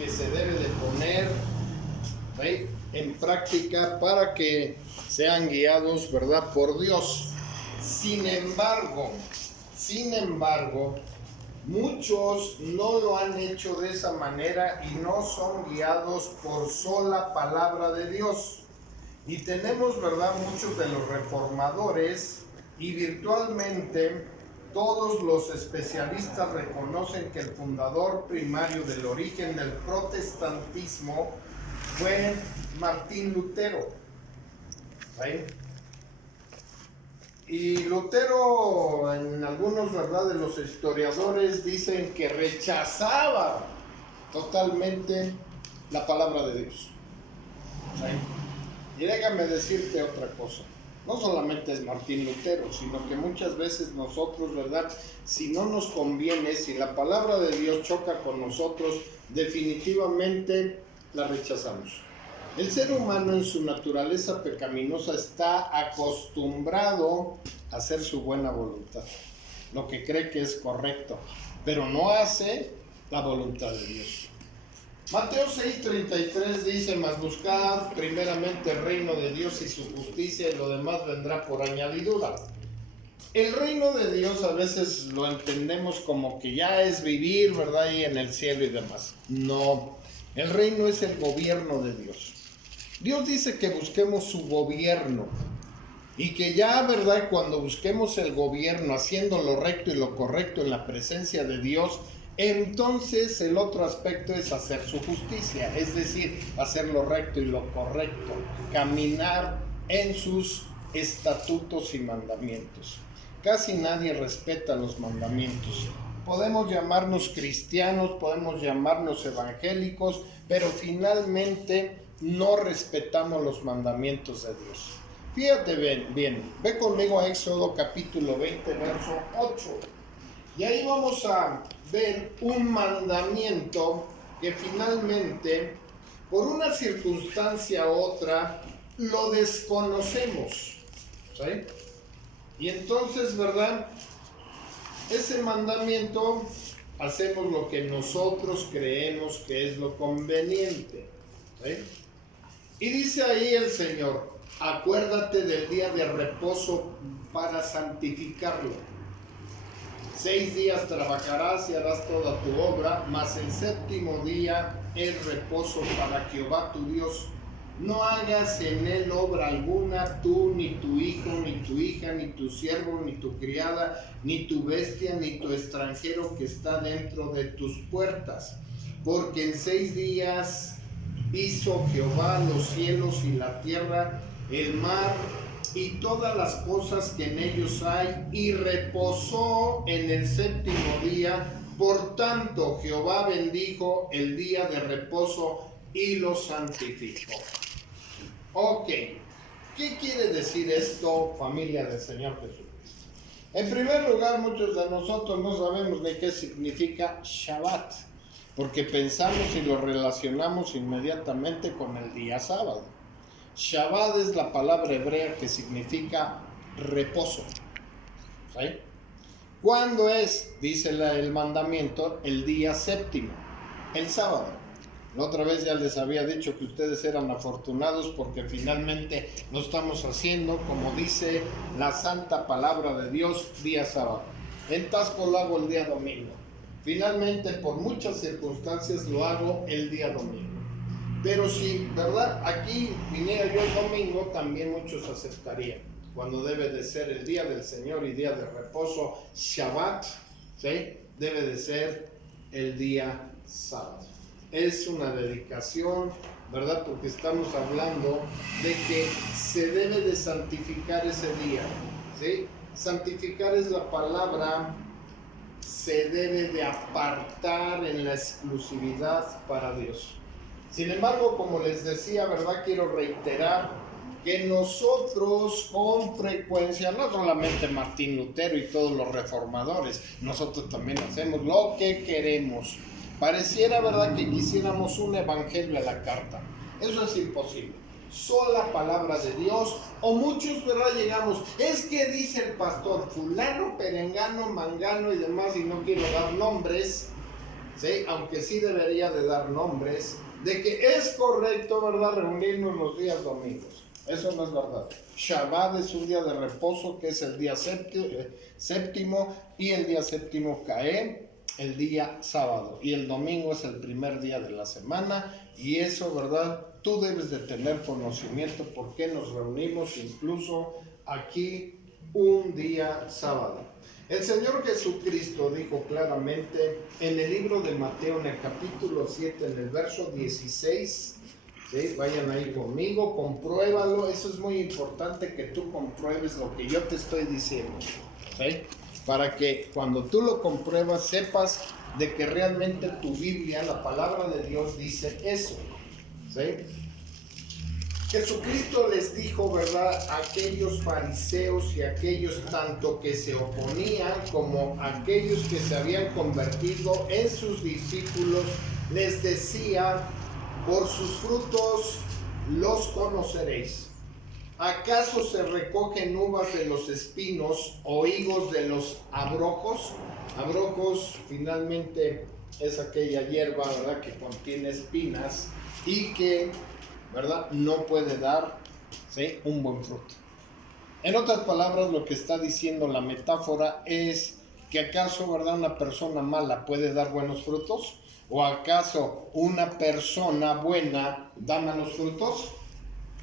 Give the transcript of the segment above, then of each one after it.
que se debe de poner, ¿sí?, en práctica para que sean guiados, ¿verdad?, por Dios. Sin embargo, muchos no lo han hecho de esa manera y no son guiados por sola palabra de Dios. Y tenemos, ¿verdad?, muchos de los reformadores, y virtualmente todos los especialistas reconocen que el fundador primario del origen del protestantismo fue Martín Lutero. ¿Sí? Y Lutero, en algunos, ¿verdad?, de los historiadores dicen que rechazaba totalmente la palabra de Dios. ¿Sí? Y déjame decirte otra cosa. No solamente es Martín Lutero, sino que muchas veces nosotros, ¿verdad?, si no nos conviene, si la palabra de Dios choca con nosotros, definitivamente la rechazamos. El ser humano en su naturaleza pecaminosa está acostumbrado a hacer su buena voluntad, lo que cree que es correcto, pero no hace la voluntad de Dios. Mateo 6:33 dice: mas buscad primeramente el reino de Dios y su justicia, y lo demás vendrá por añadidura. El reino de Dios a veces lo entendemos como que ya es vivir, ¿verdad?, y en el cielo y demás. No, el reino es el gobierno de Dios. Dios dice que busquemos su gobierno y que ya, ¿verdad?, cuando busquemos el gobierno haciendo lo recto y lo correcto en la presencia de Dios, entonces el otro aspecto es hacer su justicia, es decir, hacer lo recto y lo correcto, caminar en sus estatutos y mandamientos. Casi nadie respeta los mandamientos. Podemos llamarnos cristianos, podemos llamarnos evangélicos, pero finalmente no respetamos los mandamientos de Dios. Fíjate bien, ve conmigo a Éxodo capítulo 20, verso 8. Y ahí vamos a ver un mandamiento que finalmente, por una circunstancia u otra, lo desconocemos. ¿Sí? Y entonces, ¿verdad?, ese mandamiento hacemos lo que nosotros creemos que es lo conveniente. ¿Sí? Y dice ahí el Señor: acuérdate del día de reposo para santificarlo. 6 días trabajarás y harás toda tu obra, mas el séptimo día es reposo para Jehová tu Dios. No hagas en él obra alguna, tú, ni tu hijo, ni tu hija, ni tu siervo, ni tu criada, ni tu bestia, ni tu extranjero que está dentro de tus puertas. Porque en 6 días hizo Jehová los cielos y la tierra, el mar y todas las cosas que en ellos hay, y reposó en el séptimo día. Por tanto, Jehová bendijo el día de reposo y lo santificó. Ok, ¿qué quiere decir esto, familia del Señor Jesucristo? En primer lugar, muchos de nosotros no sabemos ni qué significa Shabbat, porque pensamos y lo relacionamos inmediatamente con el día sábado. Shabbat es la palabra hebrea que significa reposo. ¿Sí? ¿Cuándo es? Dice el mandamiento, el día séptimo, el sábado. La otra vez ya les había dicho que ustedes eran afortunados porque finalmente lo estamos haciendo, como dice la santa palabra de Dios, día sábado. En Tasco lo hago el día domingo. Finalmente, por muchas circunstancias, lo hago el día domingo. Pero si, ¿verdad?, aquí viniera yo el domingo, también muchos aceptarían, cuando debe de ser el día del Señor y día de reposo, Shabbat, ¿sí?, debe de ser el día sábado. Es una dedicación, ¿verdad?, porque estamos hablando de que se debe de santificar ese día, ¿sí? Santificar es la palabra, se debe de apartar en la exclusividad para Dios. Sin embargo, como les decía, ¿verdad?, quiero reiterar que nosotros con frecuencia, no solamente Martín Lutero y todos los reformadores, nosotros también hacemos lo que queremos. Pareciera, ¿verdad?, que quisiéramos un evangelio a la carta. Eso es imposible. Sola palabra de Dios, o muchos, ¿verdad?, llegamos, es que dice el pastor fulano, perengano, mangano y demás, y no quiero dar nombres, ¿sí? Aunque sí debería de dar nombres, de que es correcto, ¿verdad?, reunirnos los días domingos. Eso no es verdad. Shabbat es un día de reposo, que es el día séptimo, y el día séptimo cae el día sábado, y el domingo es el primer día de la semana, y eso, ¿verdad?, tú debes de tener conocimiento por qué nos reunimos incluso aquí un día sábado. El Señor Jesucristo dijo claramente en el libro de Mateo, en el capítulo 7, en el verso 16, ¿sí? Vayan ahí conmigo, compruébalo. Eso es muy importante, que tú compruebes lo que yo te estoy diciendo, ¿sí? Para que cuando tú lo compruebas sepas de que realmente tu Biblia, la palabra de Dios, dice eso, ¿sí? Jesucristo les dijo, ¿verdad?, a aquellos fariseos y aquellos tanto que se oponían como aquellos que se habían convertido en sus discípulos, les decía: por sus frutos los conoceréis. ¿Acaso se recogen uvas de los espinos o higos de los abrojos? Abrojos finalmente es aquella hierba, ¿verdad?, que contiene espinas y que, ¿verdad?, no puede dar, ¿sí?, un buen fruto. En otras palabras, lo que está diciendo la metáfora es que ¿acaso, verdad, una persona mala puede dar buenos frutos? ¿O acaso una persona buena da malos frutos?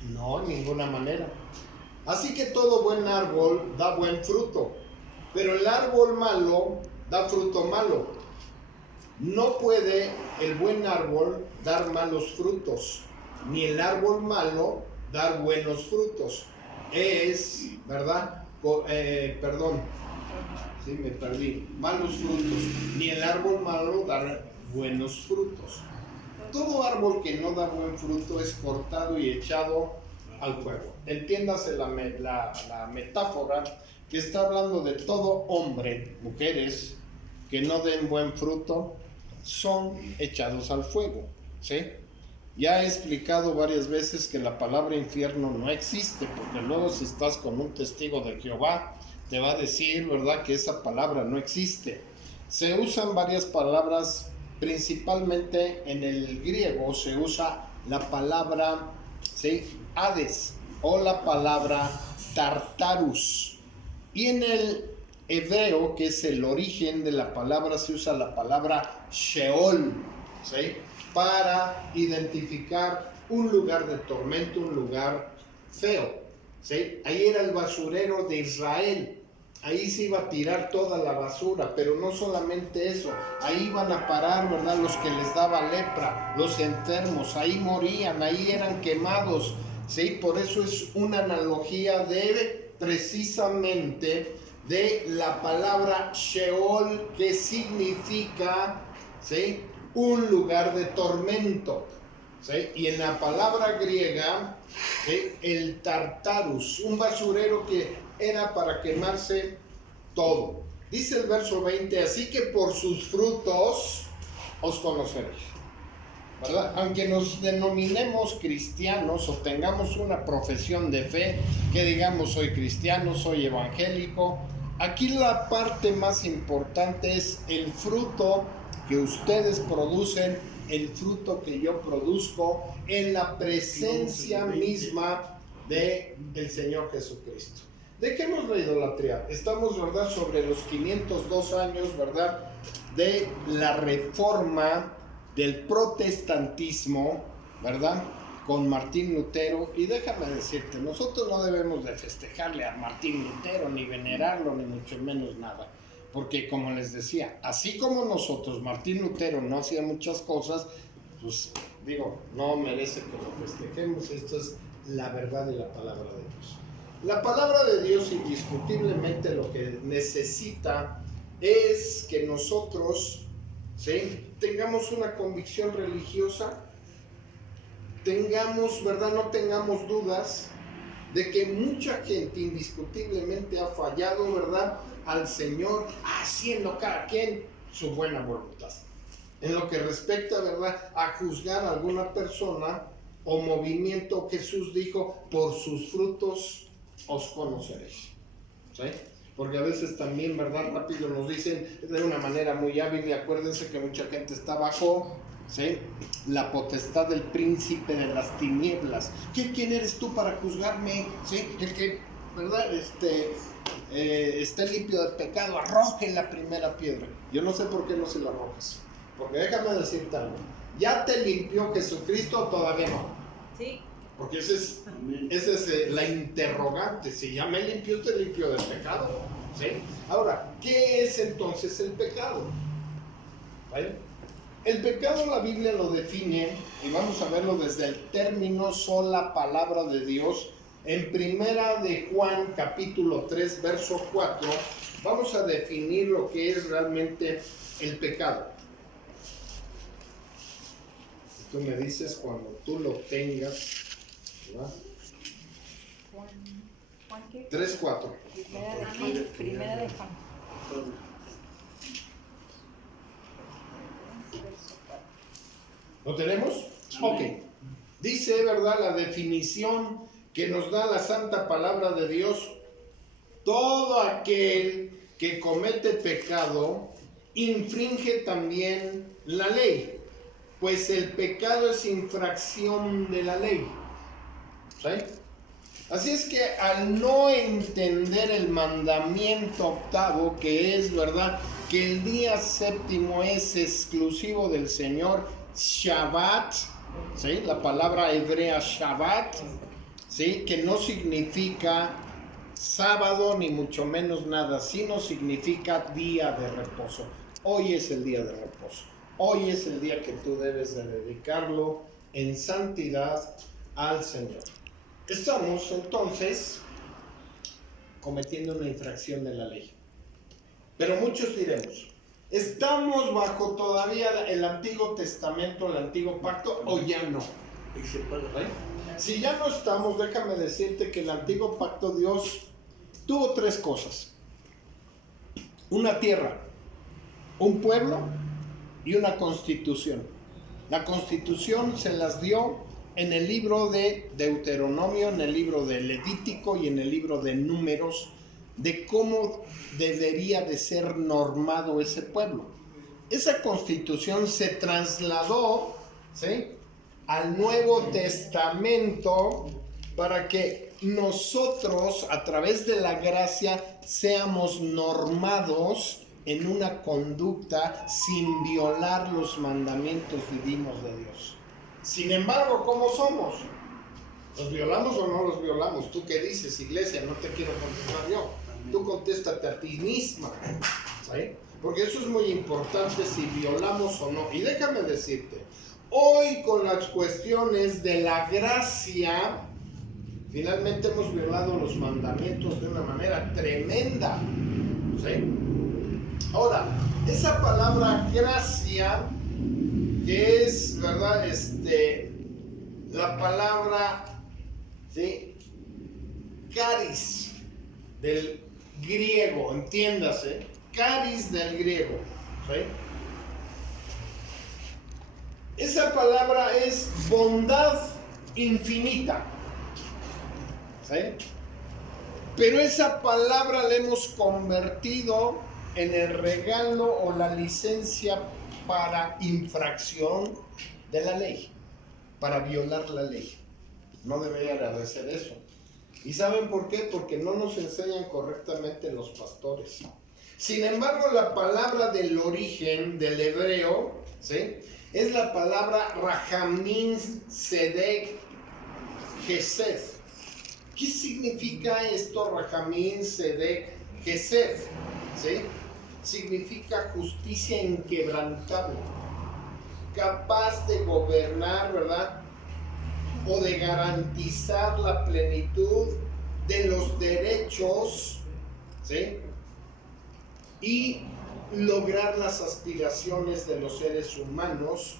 No, de ninguna manera. Así que todo buen árbol da buen fruto, pero el árbol malo da fruto malo. No puede el buen árbol dar malos frutos, ni el árbol malo dar buenos frutos. Es, ¿verdad? Sí, me perdí. Malos frutos, ni el árbol malo dar buenos frutos. Todo árbol que no da buen fruto es cortado y echado al fuego. Entiéndase la metáfora, que está hablando de todo hombre, mujeres, que no den buen fruto, son echados al fuego, ¿sí? Ya he explicado varias veces que la palabra infierno no existe, porque luego si estás con un testigo de Jehová, te va a decir, ¿verdad?, que esa palabra no existe. Se usan varias palabras, principalmente en el griego se usa la palabra, ¿sí?, Hades, o la palabra Tartarus. Y en el hebreo, que es el origen de la palabra, se usa la palabra Sheol, ¿sí?, para identificar un lugar de tormento, un lugar feo, ¿sí? Ahí era el basurero de Israel. Ahí se iba a tirar toda la basura, pero no solamente eso, ahí iban a parar, ¿verdad?, los que les daba lepra, los enfermos, ahí morían, ahí eran quemados, ¿sí? Por eso es una analogía de, precisamente, de la palabra Sheol, que significa, ¿sí?, un lugar de tormento, ¿sí? Y en la palabra griega, ¿sí?, el Tartarus, un basurero que era para quemarse todo. Dice el verso 20, así que por sus frutos os conoceréis, ¿verdad? Aunque nos denominemos cristianos o tengamos una profesión de fe, que digamos soy cristiano, soy evangélico, aquí la parte más importante es el fruto que ustedes producen, el fruto que yo produzco en la presencia misma del Señor Jesucristo. Dejemos la idolatría. Estamos, ¿verdad?, sobre los 502 años, ¿verdad?, de la reforma del protestantismo, ¿verdad?, con Martín Lutero. Y déjame decirte, nosotros no debemos de festejarle a Martín Lutero, ni venerarlo, ni mucho menos nada. Porque, como les decía, así como nosotros, Martín Lutero no hacía muchas cosas, pues digo, no merece que lo festejemos. Esto es la verdad de la palabra de Dios. La palabra de Dios indiscutiblemente lo que necesita es que nosotros, ¿sí?, tengamos una convicción religiosa, tengamos, ¿verdad?, no tengamos dudas de que mucha gente indiscutiblemente ha fallado, ¿verdad?, al Señor, haciendo cada quien su buena voluntad. En lo que respecta, ¿verdad?, a juzgar a alguna persona o movimiento, Jesús dijo, por sus frutos os conoceréis, ¿sí? porque a veces también, ¿verdad? Rápido nos dicen de una manera muy hábil, y acuérdense que mucha gente está bajo, ¿sí?, la potestad del príncipe de las tinieblas. ¿Quién eres tú para juzgarme? ¿Sí? El que, ¿verdad? Esté limpio de pecado, arroje la primera piedra. Yo no sé por qué no se la arrojas, porque déjame decirte algo, ¿ya te limpió Jesucristo o todavía no? Sí. Porque esa es la interrogante. Si ya me limpió, te limpió del pecado, ¿sí? Ahora, ¿qué es entonces el pecado? ¿Vale? El pecado la Biblia lo define, y vamos a verlo desde el término sola palabra de Dios. En primera de Juan, capítulo 3, verso 4, vamos a definir lo que es realmente el pecado. Tú me dices cuando tú lo tengas, ¿verdad? Juan, ¿qué? 3:4. Primera de Juan. ¿Lo tenemos? Ok. Dice, ¿verdad?, la definición que nos da la santa palabra de Dios: todo aquel que comete pecado infringe también la ley, pues el pecado es infracción de la ley. ¿Sí? Así es que al no entender el mandamiento octavo, que es, ¿verdad?, que el día séptimo es exclusivo del Señor, Shabbat, ¿sí?, la palabra hebrea Shabbat, ¿sí?, que no significa sábado ni mucho menos nada, sino significa día de reposo. Hoy es el día de reposo. Hoy es el día que tú debes de dedicarlo en santidad al Señor. Estamos entonces cometiendo una infracción de la ley. Pero muchos diremos, ¿estamos bajo todavía el Antiguo Testamento, el Antiguo Pacto, o ya no? Si ya no estamos, déjame decirte que el Antiguo Pacto Dios tuvo tres cosas: una tierra, un pueblo y una constitución. La constitución se las dio en el libro de Deuteronomio, en el libro de Levítico y en el libro de Números, de cómo debería de ser normado ese pueblo. Esa constitución se trasladó, ¿sí?, al Nuevo Testamento para que nosotros, a través de la gracia, seamos normados en una conducta sin violar los mandamientos divinos de Dios. Sin embargo, ¿cómo somos? ¿Los violamos o no los violamos? ¿Tú qué dices, iglesia? No te quiero contestar yo. Tú contéstate a ti misma, ¿sí? Porque eso es muy importante, si violamos o no. Y déjame decirte, hoy con las cuestiones de la gracia, finalmente hemos violado los mandamientos de una manera tremenda, ¿sí? Ahora, esa palabra gracia, que es, ¿verdad?, la palabra, ¿sí?, caris, del griego, entiéndase, caris del griego, ¿sí? Esa palabra es bondad infinita, ¿sí? Pero esa palabra la hemos convertido en el regalo o la licencia para infracción de la ley, para violar la ley. No debería de ser eso. ¿Y saben por qué? Porque no nos enseñan correctamente los pastores. Sin embargo, la palabra del origen del hebreo, ¿sí?, es la palabra Rahamim Sedek Gesed. ¿Qué significa esto, Rahamim Sedek Gesed? ¿Sí? Significa justicia inquebrantable, capaz de gobernar, ¿verdad?, o de garantizar la plenitud de los derechos, ¿sí?, y lograr las aspiraciones de los seres humanos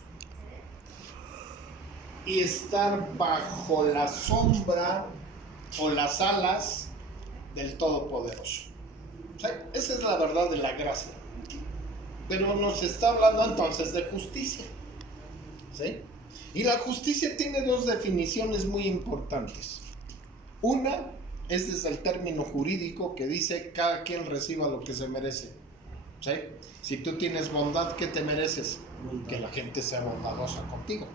y estar bajo la sombra o las alas del Todopoderoso. O sea, esa es la verdad de la gracia. Pero nos está hablando entonces de justicia, ¿sí? Y la justicia tiene dos definiciones muy importantes. Una Este es el término jurídico que dice cada quien reciba lo que se merece. ¿Sí? Si tú tienes bondad, ¿qué te mereces? Que la gente sea bondadosa contigo.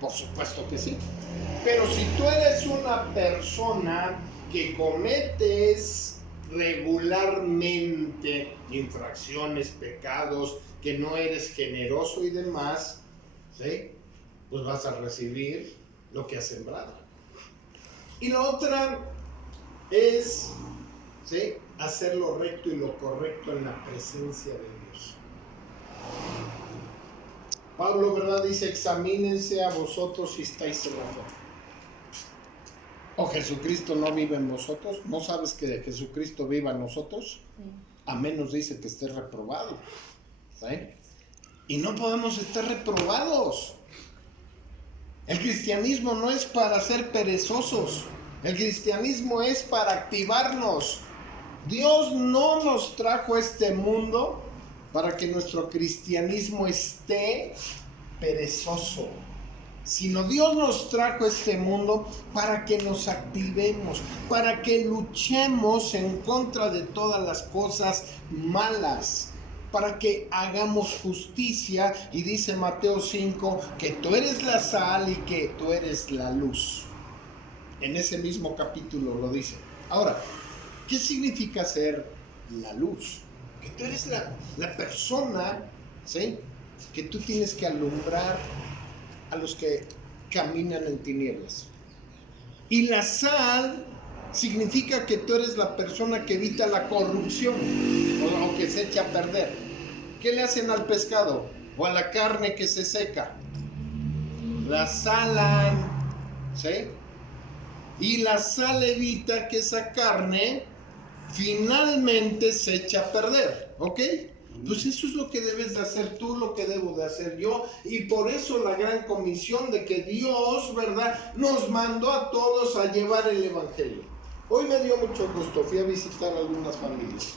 Por supuesto que sí. Pero si tú eres una persona que cometes regularmente infracciones, pecados, que no eres generoso y demás, ¿sí? Pues vas a recibir lo que has sembrado. Y la otra es, ¿sí?, hacer lo recto y lo correcto en la presencia de Dios. Pablo, ¿verdad?, dice: examínense a vosotros si estáis en la fe. ¿O Jesucristo no vive en vosotros? ¿No sabes que Jesucristo viva en nosotros? A menos dice que esté reprobado. ¿Sí? Y no podemos estar reprobados. El cristianismo no es para ser perezosos. El cristianismo es para activarnos. Dios no nos trajo a este mundo para que nuestro cristianismo esté perezoso, sino Dios nos trajo a este mundo para que nos activemos, para que luchemos en contra de todas las cosas malas, para que hagamos justicia. Y dice Mateo 5 que tú eres la sal y que tú eres la luz. En ese mismo capítulo lo dice. Ahora, ¿qué significa ser la luz? Que tú eres la persona, ¿sí?, que tú tienes que alumbrar a los que caminan en tinieblas. Y la sal significa que tú eres la persona que evita la corrupción o que se echa a perder. ¿Qué le hacen al pescado o a la carne que se seca? La salan, ¿sí? Y la sal evita que esa carne finalmente se echa a perder, ¿ok? Pues eso es lo que debes de hacer tú, lo que debo de hacer yo. Y por eso la gran comisión de que Dios, ¿verdad?, nos mandó a todos a llevar el evangelio. Hoy me dio mucho gusto, fui a visitar algunas familias,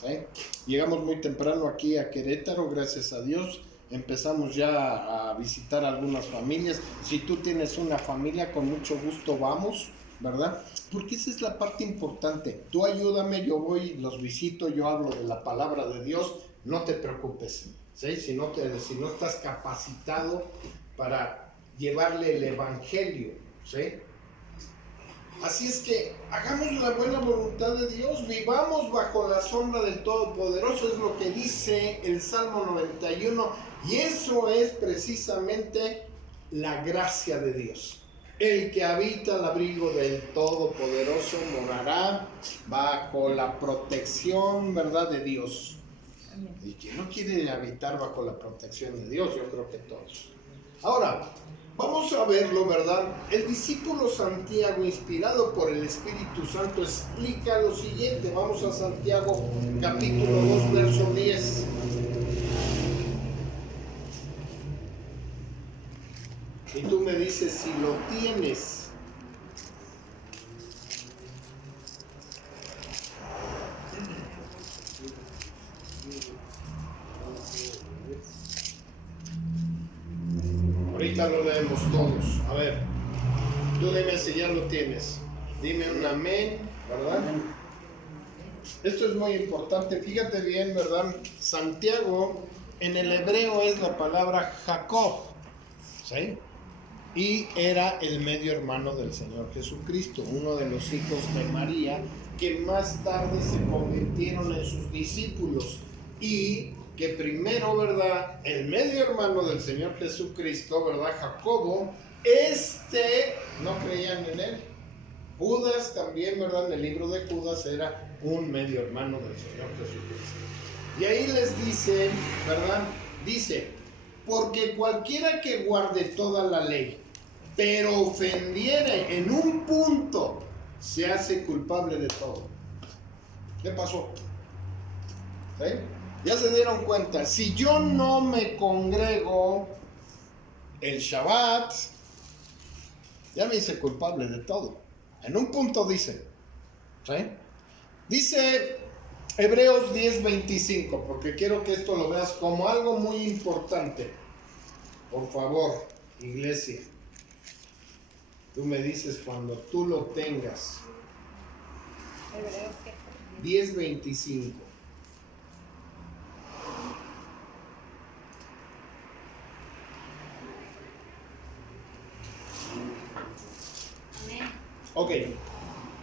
¿sí? Llegamos muy temprano aquí a Querétaro, gracias a Dios. Empezamos ya a visitar algunas familias. Si tú tienes una familia, con mucho gusto vamos, ¿verdad? Porque esa es la parte importante. Tú ayúdame, yo voy, los visito, yo hablo de la palabra de Dios, no te preocupes, ¿sí? Si no estás capacitado para llevarle el evangelio, ¿sí? Así es que hagamos la buena voluntad de Dios, vivamos bajo la sombra del Todopoderoso, es lo que dice el Salmo 91, y eso es precisamente la gracia de Dios. El que habita al abrigo del Todopoderoso morará bajo la protección, ¿verdad?, de Dios. Amén. ¿Y quién no quiere habitar bajo la protección de Dios? Yo creo que todos. Ahora, vamos a verlo, ¿verdad? El discípulo Santiago, inspirado por el Espíritu Santo, explica lo siguiente. Vamos a Santiago, capítulo 2, verso 10. Y tú me dices si lo tienes. Ahorita lo leemos todos. A ver, tú dime si ya lo tienes. Dime un amén, ¿verdad? Esto es muy importante. Fíjate bien, ¿verdad? Santiago en el hebreo es la palabra Jacob, ¿sí? Y era el medio hermano del Señor Jesucristo, uno de los hijos de María, que más tarde se convirtieron en sus discípulos. Y que primero, ¿verdad?, el medio hermano del Señor Jesucristo, ¿verdad?, Jacobo, no creían en él. Judas también, ¿verdad?, en el libro de Judas era un medio hermano del Señor Jesucristo. Y ahí les dice, ¿verdad?, dice: porque cualquiera que guarde toda la ley, pero ofendiere en un punto, se hace culpable de todo. ¿Qué pasó? ¿Sí? Ya se dieron cuenta, si yo no me congrego el Shabbat, ya me hice culpable de todo. En un punto dice, ¿sí? Dice Hebreos 10:25, porque quiero que esto lo veas como algo muy importante. Por favor, iglesia, tú me dices cuando tú lo tengas. Hebreos 10:25. Ok,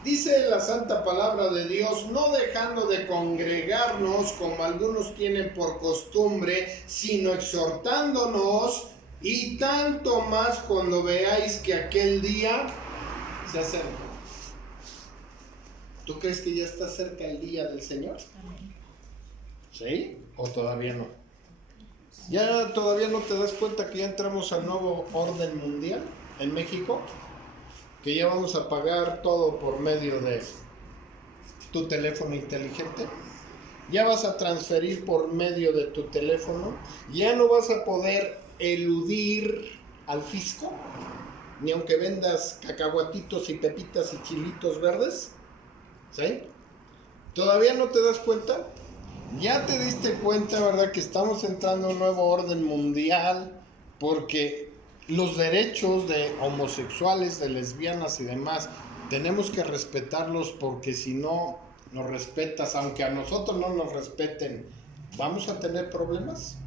dice la santa palabra de Dios, no dejando de congregarnos como algunos tienen por costumbre, sino exhortándonos, y tanto más cuando veáis que aquel día se acerca. ¿Tú crees que ya está cerca el día del Señor? ¿Sí? ¿O todavía no? ¿Ya todavía no te das cuenta que ya entramos al nuevo orden mundial en México? Que ya vamos a pagar todo por medio de tu teléfono inteligente. Ya vas a transferir por medio de tu teléfono. Ya no vas a poder eludir al fisco, ni aunque vendas cacahuatitos y pepitas y chilitos verdes. ¿Sí? ¿Todavía no te das cuenta? Ya te diste cuenta, ¿verdad?, que estamos entrando a un nuevo orden mundial, porque los derechos de homosexuales, de lesbianas y demás, tenemos que respetarlos, porque si no nos respetas, aunque a nosotros no nos respeten, ¿vamos a tener problemas?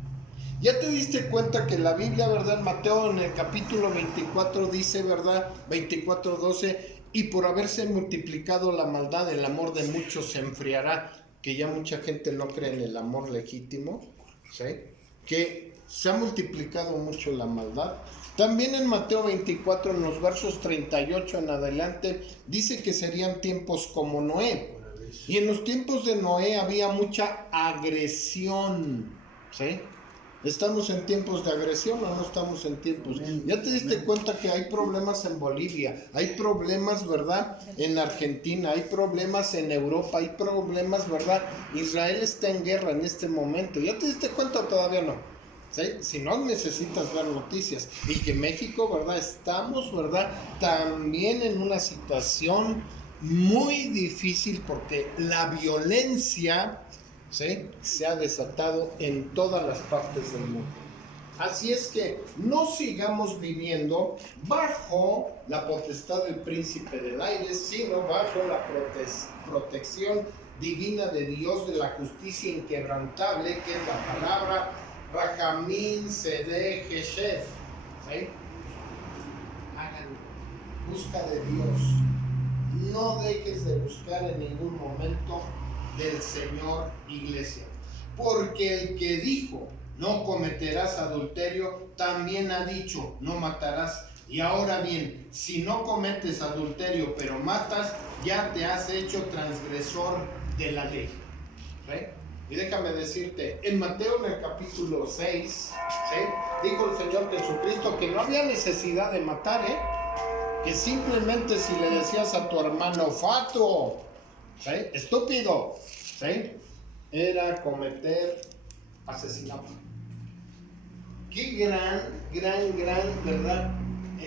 Ya te diste cuenta que la Biblia, ¿verdad?, en Mateo en el capítulo 24 dice, ¿verdad?, 24:12, y por haberse multiplicado la maldad, el amor de muchos se enfriará, que ya mucha gente no cree en el amor legítimo, ¿sí?, que se ha multiplicado mucho la maldad. También en Mateo 24, en los versos 38 en adelante, dice que serían tiempos como Noé. Y en los tiempos de Noé había mucha agresión, ¿sí? ¿Estamos en tiempos de agresión o no estamos en tiempos? Ya te diste cuenta que hay problemas en Bolivia, hay problemas, ¿verdad?, en Argentina, hay problemas en Europa, hay problemas, ¿verdad? Israel está en guerra en este momento. ¿Ya te diste cuenta o todavía no? ¿Sí? Si no, necesitas ver noticias. Y que México, ¿verdad?, estamos, ¿verdad?, también en una situación muy difícil, porque la violencia, ¿sí?, se ha desatado en todas las partes del mundo. Así es que no sigamos viviendo bajo la potestad del príncipe del aire, sino bajo la protección divina de Dios, de la justicia inquebrantable, que es la palabra Rahamim Sede Geshed. ¿Sí? Háganlo. Busca de Dios. No dejes de buscar en ningún momento del Señor, iglesia. Porque el que dijo, no cometerás adulterio, también ha dicho, no matarás. Y ahora bien, si no cometes adulterio, pero matas, ya te has hecho transgresor de la ley. ¿Sí? Y déjame decirte, en Mateo en el capítulo 6, ¿sí?, dijo el Señor Jesucristo que no había necesidad de matar, que simplemente si le decías a tu hermano fato, ¿sí?, estúpido, ¿sí?, era cometer asesinato. Qué gran, ¿verdad?,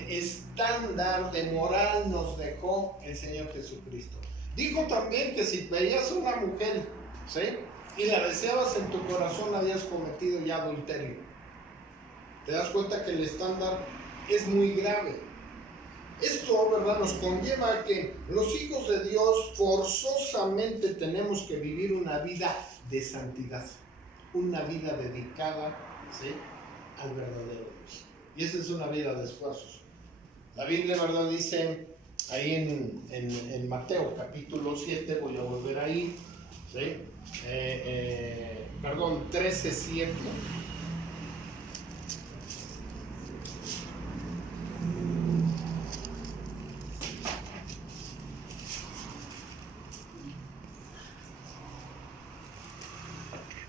estándar de moral nos dejó el Señor Jesucristo. Dijo también que si veías a una mujer, ¿sí?, y la deseabas en tu corazón, habías cometido ya adulterio. Te das cuenta que el estándar es muy grave. Esto, ¿verdad?, nos conlleva a que los hijos de Dios forzosamente tenemos que vivir una vida de santidad, una vida dedicada, ¿sí?, al verdadero Dios. Y esa es una vida de esfuerzos. La Biblia, ¿verdad?, dice ahí en Mateo capítulo 7, voy a volver ahí, ¿sí?, 13:7.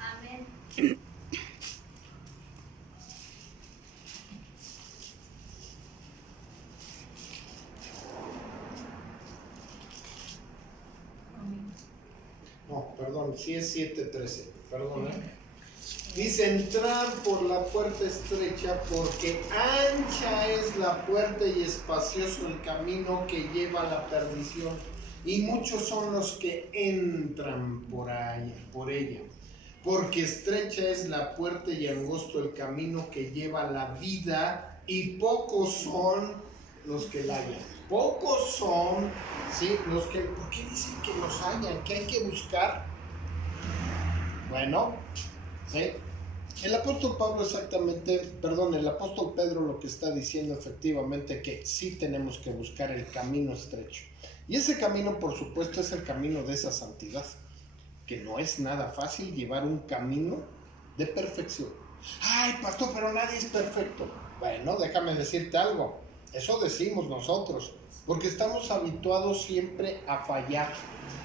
Amén. No, perdón, sí es 7:13, perdón. Dice, entrar por la puerta estrecha, porque ancha es la puerta y espacioso el camino que lleva a la perdición, y muchos son los que entran por ella. Porque estrecha es la puerta y angosto el camino que lleva a la vida, y pocos son los que la hallan. Pocos son, ¿sí? Los que, ¿por qué dicen que los hallan? ¿Qué hay que buscar? Bueno, ¿sí? El apóstol el apóstol Pedro lo que está diciendo efectivamente que sí tenemos que buscar el camino estrecho. Y ese camino, por supuesto, es el camino de esa santidad, que no es nada fácil llevar un camino de perfección. Ay, pastor, pero nadie es perfecto. Bueno, déjame decirte algo. Eso decimos nosotros, porque estamos habituados siempre a fallar.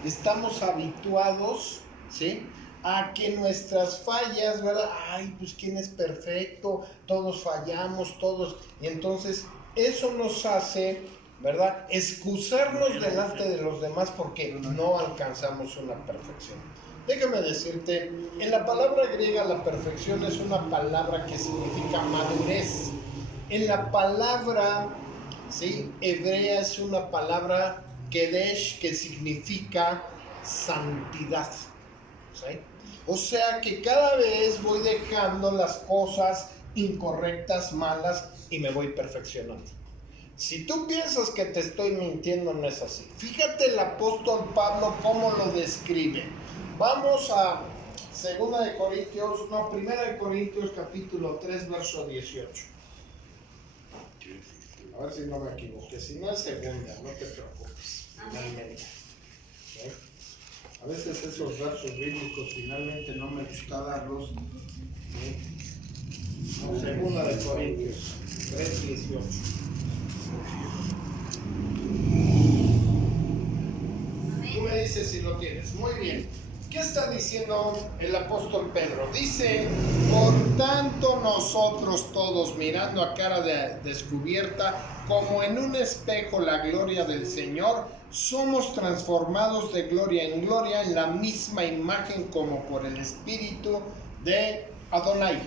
Estamos habituados, ¿sí?, a que nuestras fallas, ¿verdad? Ay, pues ¿quién es perfecto? Todos fallamos, todos. Y entonces eso nos hace, ¿verdad?, excusarnos delante de los demás porque no alcanzamos una perfección. Déjame decirte, en la palabra griega la perfección es una palabra que significa madurez. En la palabra, ¿sí?, hebrea es una palabra kedesh, que significa santidad. ¿Sí? O sea que cada vez voy dejando las cosas incorrectas, malas, y me voy perfeccionando. Si tú piensas que te estoy mintiendo, no es así. Fíjate el apóstol Pablo cómo lo describe. Vamos a 1 de Corintios capítulo 3, verso 18. A ver si no me equivoqué. Si no es segunda, no te preocupes. ¿Sí? A veces esos versos bíblicos finalmente no me gusta darlos. No, 2 de Corintios 3:18. Tú me dices si lo tienes. Muy bien. ¿Qué está diciendo el apóstol Pedro? Dice, por tanto nosotros todos, mirando a cara descubierta, como en un espejo la gloria del Señor, somos transformados de gloria en gloria en la misma imagen como por el Espíritu de Adonai,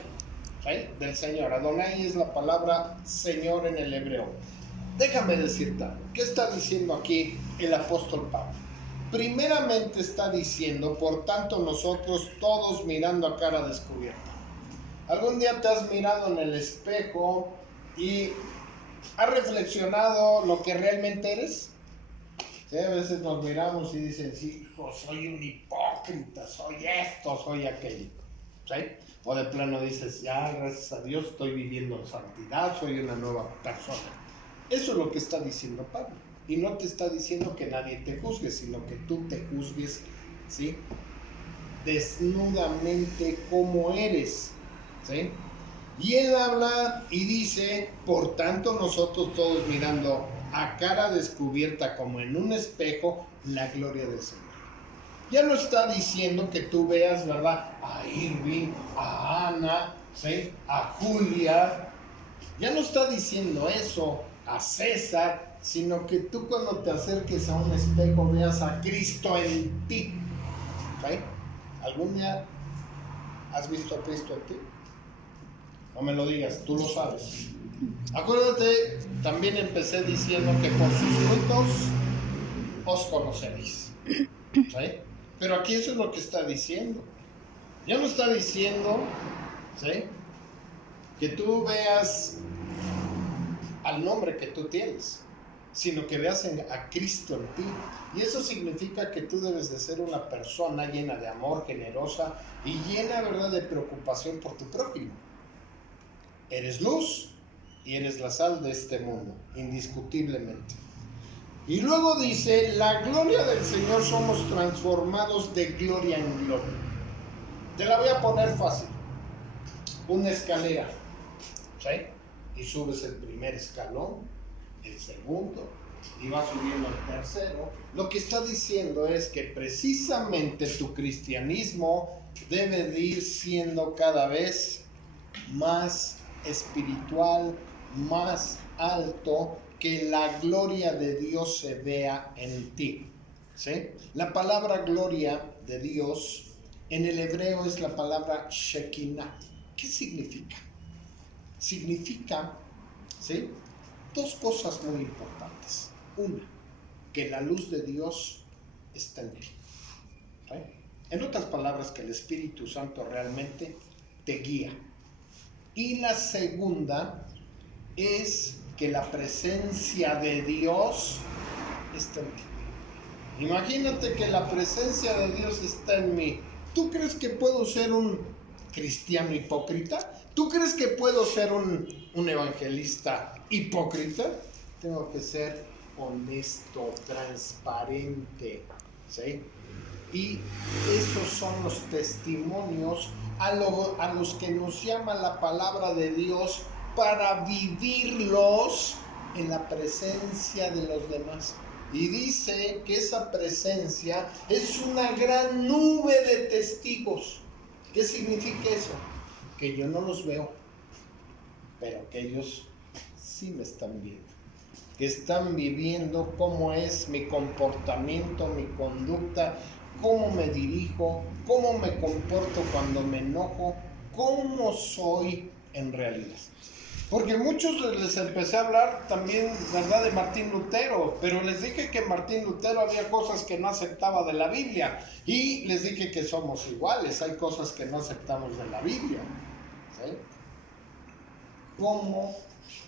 ¿sí?, del Señor. Adonai es la palabra Señor en el hebreo. Déjame decirte, ¿qué está diciendo aquí el apóstol Pablo? Primeramente está diciendo, por tanto nosotros todos mirando a cara descubierta. ¿Algún día te has mirado en el espejo y has reflexionado lo que realmente eres? ¿Sí? A veces nos miramos y dicen, sí, hijo, soy un hipócrita, soy esto, soy aquello. ¿Sí? O de plano dices, ya, gracias a Dios estoy viviendo en santidad, soy una nueva persona. Eso es lo que está diciendo Pablo. Y no te está diciendo que nadie te juzgue, sino que tú te juzgues, ¿sí?, desnudamente como eres, ¿sí? Y él habla y dice, por tanto nosotros todos mirando a cara descubierta como en un espejo la gloria del Señor. Ya no está diciendo que tú veas, ¿verdad?, a Irving, a Ana, ¿sí?, a Julia. Ya no está diciendo eso, a César, sino que tú cuando te acerques a un espejo veas a Cristo en ti. ¿Sí? ¿Algún día has visto a Cristo en ti? No me lo digas, tú lo sabes. Acuérdate, también empecé diciendo que por sus frutos os conoceréis. ¿Sí? Pero aquí eso es lo que está diciendo. Ya no está diciendo, ¿sí?, que tú veas al nombre que tú tienes, sino que veas a Cristo en ti. Y eso significa que tú debes de ser una persona llena de amor, generosa y llena, ¿verdad?, de preocupación por tu prójimo. Eres luz y eres la sal de este mundo, indiscutiblemente. Y luego dice, la gloria del Señor somos transformados de gloria en gloria. Te la voy a poner fácil. Una escalera, ¿sí?, y subes el primer escalón, el segundo, y vas subiendo al tercero. Lo que está diciendo es que precisamente tu cristianismo debe de ir siendo cada vez más espiritual, más alto, que la gloria de Dios se vea en ti. ¿Sí? La palabra gloria de Dios en el hebreo es la palabra Shekinah. ¿Qué significa? Significa, ¿sí?, dos cosas muy importantes. Una, que la luz de Dios está en ti. ¿Sí? En otras palabras, que el Espíritu Santo realmente te guía. Y la segunda es que la presencia de Dios está en mí. Imagínate que la presencia de Dios está en mí. ¿Tú crees que puedo ser un cristiano hipócrita? ¿Tú crees que puedo ser un evangelista hipócrita? Tengo que ser honesto, transparente, ¿sí? Y esos son los testimonios a los que nos llama la palabra de Dios para vivirlos en la presencia de los demás. Y dice que esa presencia es una gran nube de testigos. ¿Qué significa eso? Que yo no los veo, pero que ellos sí me están viendo. Que están viviendo cómo es mi comportamiento, mi conducta, cómo me dirijo, cómo me comporto cuando me enojo, cómo soy en realidad. Porque muchos les empecé a hablar también, ¿verdad?, de Martín Lutero, pero les dije que Martín Lutero había cosas que no aceptaba de la Biblia, y les dije que somos iguales, hay cosas que no aceptamos de la Biblia, ¿sí? ¿Cómo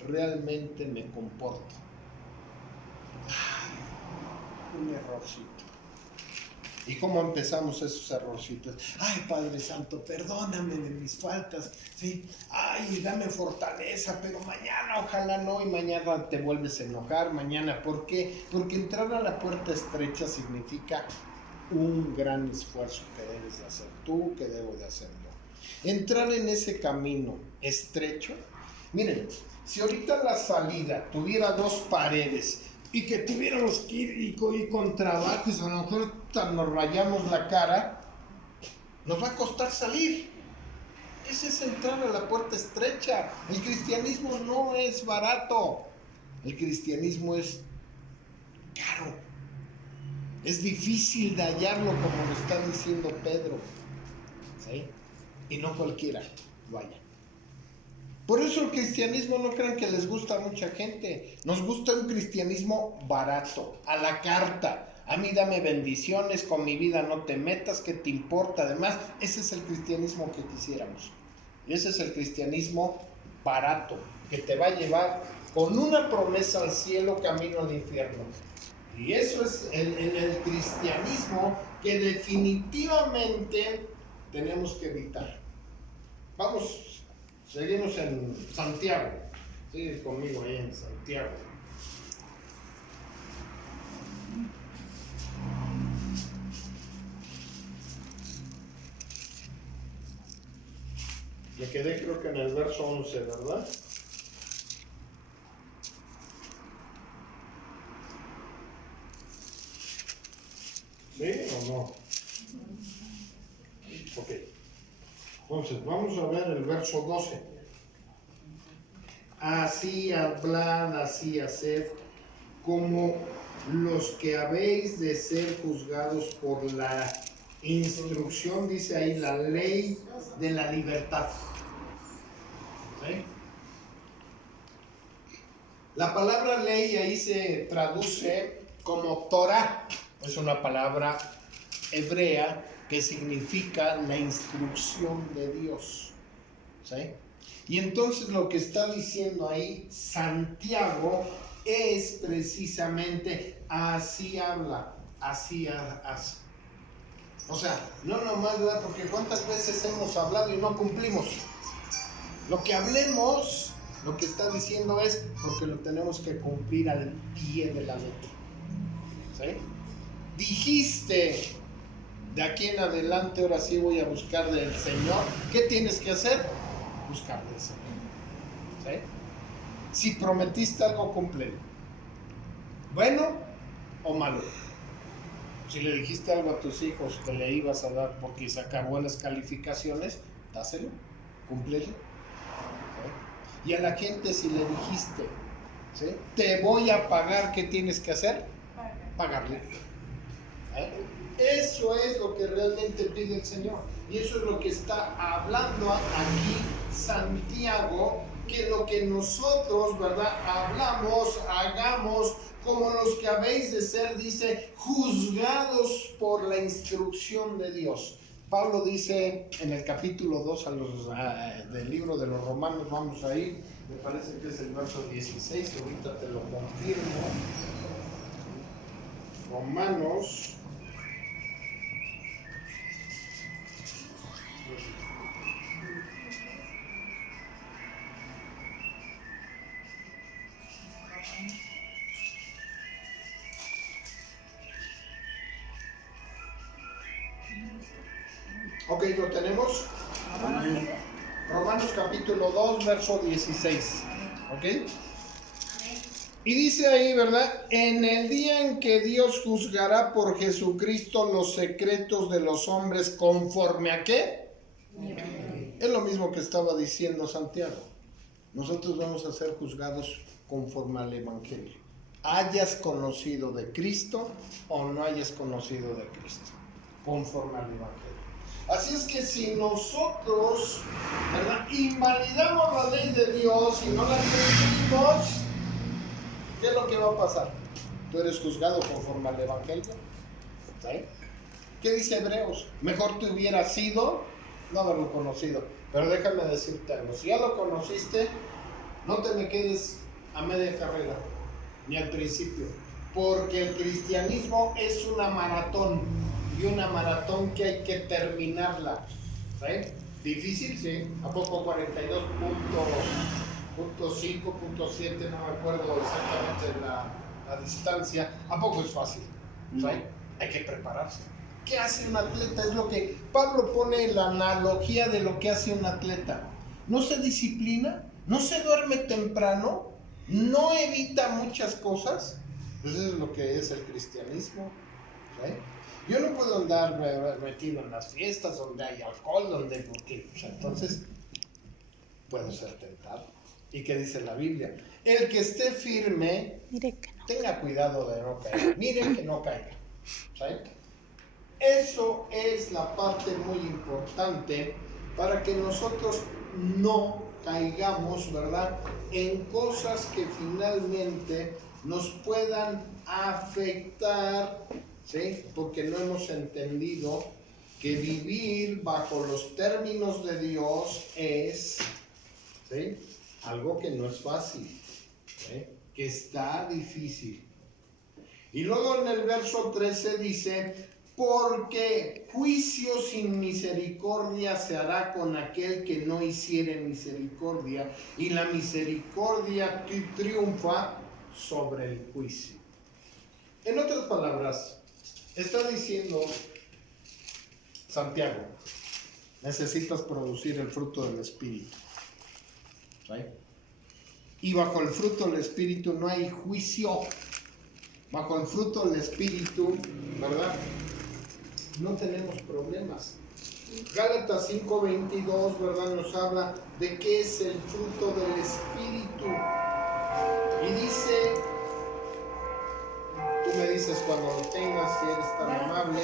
realmente me comporto? Un errorcito. ¿Y cómo empezamos esos errorcitos? Ay, Padre Santo, perdóname de mis faltas, ¿sí? Ay, dame fortaleza, pero mañana ojalá no, y mañana te vuelves a enojar, mañana, ¿por qué? Porque entrar a la puerta estrecha significa un gran esfuerzo que debes de hacer tú, que debo de hacer yo. Entrar en ese camino estrecho, miren, si ahorita la salida tuviera dos paredes, y que tuviéramos que ir y con trabajos, a lo mejor nos rayamos la cara, nos va a costar salir. Ese es entrar a la puerta estrecha. El cristianismo no es barato. El cristianismo es caro. Es difícil de hallarlo, como lo está diciendo Pedro, ¿sí? Y no cualquiera lo halla. Por eso el cristianismo, no crean que les gusta a mucha gente. Nos gusta un cristianismo barato, a la carta. A mí dame bendiciones, con mi vida no te metas, ¿qué te importa? Además, ese es el cristianismo que quisiéramos. Y ese es el cristianismo barato, que te va a llevar con una promesa al cielo, camino al infierno. Y eso es el cristianismo que definitivamente tenemos que evitar. Vamos. Seguimos en Santiago. Sigue conmigo ahí en Santiago. Me quedé creo que en el verso 11, ¿verdad? ¿Sí o no? Ok. Entonces, vamos a ver el verso 12. Así hablad, así haced, como los que habéis de ser juzgados por la instrucción, dice ahí, la ley de la libertad. ¿Sí? La palabra ley ahí se traduce como Torah. Es una palabra hebrea que significa la instrucción de Dios, ¿sí? Y entonces lo que está diciendo ahí Santiago es precisamente así habla, así hace. O sea, no nomás, ¿verdad? Porque cuántas veces hemos hablado y no cumplimos. Lo que hablemos, lo que está diciendo es porque lo tenemos que cumplir al pie de la letra, ¿sí? Dijiste, de aquí en adelante, ahora sí voy a buscar del Señor. ¿Qué tienes que hacer? Buscar del Señor, ¿sí? Si prometiste algo, cúmplelo. Bueno o malo. Si le dijiste algo a tus hijos que le ibas a dar porque sacó buenas calificaciones, dáselo, cúmplelo, ¿sí? Y a la gente, si le dijiste, ¿sí?, te voy a pagar, ¿qué tienes que hacer? Pagarle. Eso es lo que realmente pide el Señor, y eso es lo que está hablando aquí Santiago, que lo que nosotros, ¿verdad?, hablamos, hagamos como los que habéis de ser, dice, juzgados por la instrucción de Dios. Pablo dice en el capítulo 2 del libro de los Romanos, vamos a ir, Me parece que es el verso 16, ahorita te lo confirmo. Romanos. Ok, lo tenemos. Romanos capítulo 2, verso 16. ¿Ok? Y dice ahí, ¿verdad? En el día en que Dios juzgará por Jesucristo los secretos de los hombres, ¿conforme a qué? Es lo mismo que estaba diciendo Santiago. Nosotros vamos a ser juzgados conforme al Evangelio. Hayas conocido de Cristo o no hayas conocido de Cristo. Conforme al Evangelio. Así es que si nosotros, ¿verdad?, invalidamos la ley de Dios y no la cumplimos, ¿qué es lo que va a pasar? Tú eres juzgado conforme al Evangelio. ¿Sí? ¿Qué dice Hebreos? Mejor te hubiera sido no haberlo conocido. Pero déjame decirte algo. Si ya lo conociste, no te me quedes a media carrera, ni al principio. Porque el cristianismo es una maratón. Y una maratón que hay que terminarla. ¿Sí? ¿Difícil? Sí. ¿A poco 42.5.7? No me acuerdo exactamente la distancia. ¿A poco es fácil? ¿Sí? Hay que prepararse. ¿Qué hace un atleta? Es lo que Pablo pone en la analogía de lo que hace un atleta. No se disciplina, no se duerme temprano, no evita muchas cosas. Pues eso es lo que es el cristianismo. ¿Sí? Yo no puedo andar metido en las fiestas donde hay alcohol, porque entonces puedo ser tentado. ¿Y qué dice la Biblia? El que esté firme, tenga cuidado de no caer. Miren que no caiga. ¿Sí? Eso es la parte muy importante para que nosotros no caigamos, ¿verdad?, en cosas que finalmente nos puedan afectar, ¿sí? Porque no hemos entendido que vivir bajo los términos de Dios es, ¿sí?, algo que no es fácil, ¿sí?, que está difícil. Y luego en el verso 13 dice: porque juicio sin misericordia se hará con aquel que no hiciere misericordia, y la misericordia triunfa sobre el juicio. En otras palabras, está diciendo Santiago, necesitas producir el fruto del Espíritu. ¿Sí? Y bajo el fruto del Espíritu no hay juicio. Bajo el fruto del Espíritu, ¿verdad?, no tenemos problemas. Gálatas 5:22, ¿verdad?, nos habla de qué es el fruto del Espíritu. Y dice, tú me dices cuando lo tengas, si eres tan amable.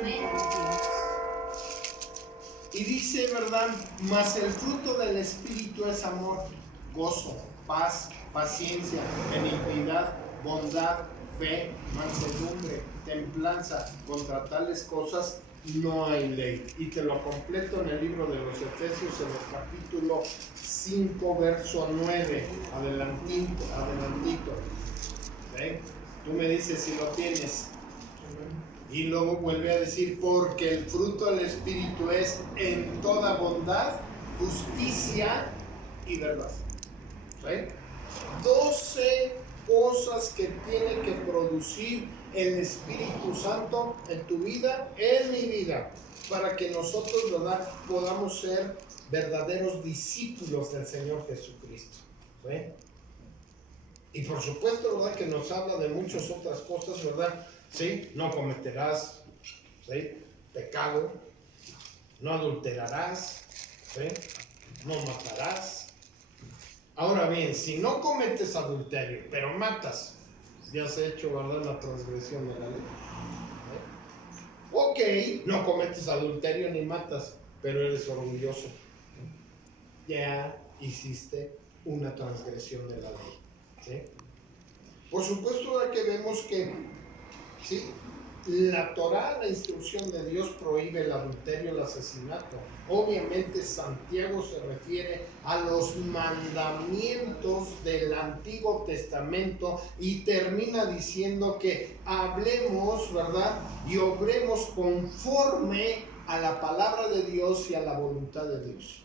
Amén. Y dice, ¿verdad?, mas el fruto del Espíritu es amor, gozo, paz, paciencia, benignidad, bondad, fe, mansedumbre, templanza. Contra tales cosas no hay ley. Y te lo completo en el libro de los Efesios, en el capítulo 5, verso 9. Adelantito. ¿Sí? Tú me dices si lo tienes. Y luego vuelve a decir: porque el fruto del Espíritu es en toda bondad, justicia y verdad. ¿Sí? 12 cosas que tiene que producir el Espíritu Santo en tu vida, en mi vida, para que nosotros, ¿verdad?, podamos ser verdaderos discípulos del Señor Jesucristo. ¿Sí? Y por supuesto, ¿verdad?, que nos habla de muchas otras cosas, ¿verdad? ¿Sí? No cometerás, ¿sí?, pecado, no adulterarás, ¿sí?, no matarás. Ahora bien, si no cometes adulterio, pero matas, ya has hecho, ¿verdad?, la transgresión de la ley. Ok, no cometes adulterio ni matas, pero eres orgulloso. Ya hiciste una transgresión de la ley. ¿Sí? Por supuesto, ahora que vemos que, ¿sí?, La Torá, la instrucción de Dios, prohíbe el adulterio, el asesinato. Obviamente Santiago se refiere a los mandamientos del Antiguo Testamento y termina diciendo que hablemos, ¿verdad? Y obremos conforme a la palabra de Dios y a la voluntad de Dios.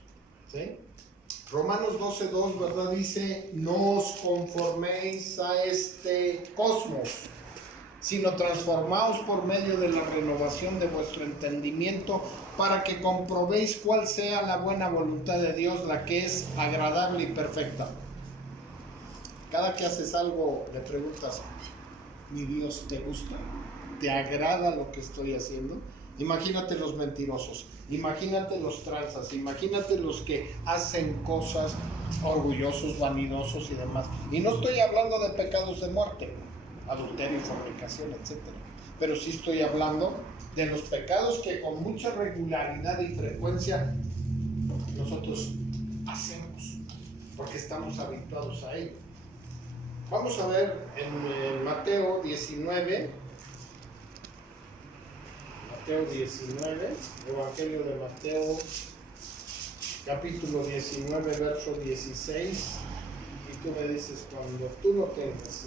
¿Sí? Romanos 12:2, ¿verdad? Dice, no os conforméis a este cosmos, sino transformaos por medio de la renovación de vuestro entendimiento, para que comprobéis cuál sea la buena voluntad de Dios, la que es agradable y perfecta. Cada que haces algo, le preguntas, ¿mi Dios te gusta? ¿Te agrada lo que estoy haciendo? Imagínate los mentirosos, imagínate los tranzas, imagínate los que hacen cosas orgullosos, vanidosos y demás. Y no estoy hablando de pecados de muerte, adulterio, fornicación, etc. Pero sí estoy hablando de los pecados que con mucha regularidad y frecuencia nosotros hacemos, porque estamos habituados a ello. Vamos a ver en Mateo 19, Evangelio de Mateo, capítulo 19, verso 16, y tú me dices cuando tú lo tengas.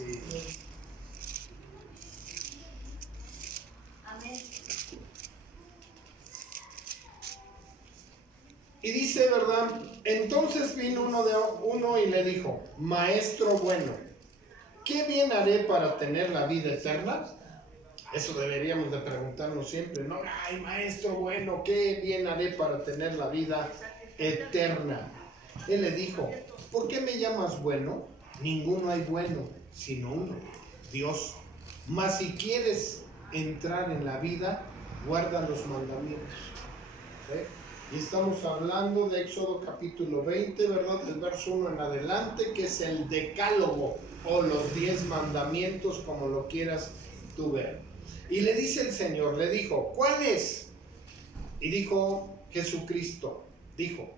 Y dice, ¿verdad? Entonces vino uno y le dijo, maestro bueno, ¿qué bien haré para tener la vida eterna? Eso deberíamos de preguntarnos siempre, ¿no? Ay, maestro bueno, ¿qué bien haré para tener la vida eterna? Él le dijo, ¿por qué me llamas bueno? Ninguno hay bueno, sino uno, Dios. Mas si quieres entrar en la vida, guarda los mandamientos. ¿Sí? Y estamos hablando de Éxodo capítulo 20, ¿verdad? Del verso 1 en adelante, que es el decálogo o los 10 mandamientos, como lo quieras tú ver. Y le dice el Señor, le dijo, ¿cuál es? Y dijo Jesucristo, dijo,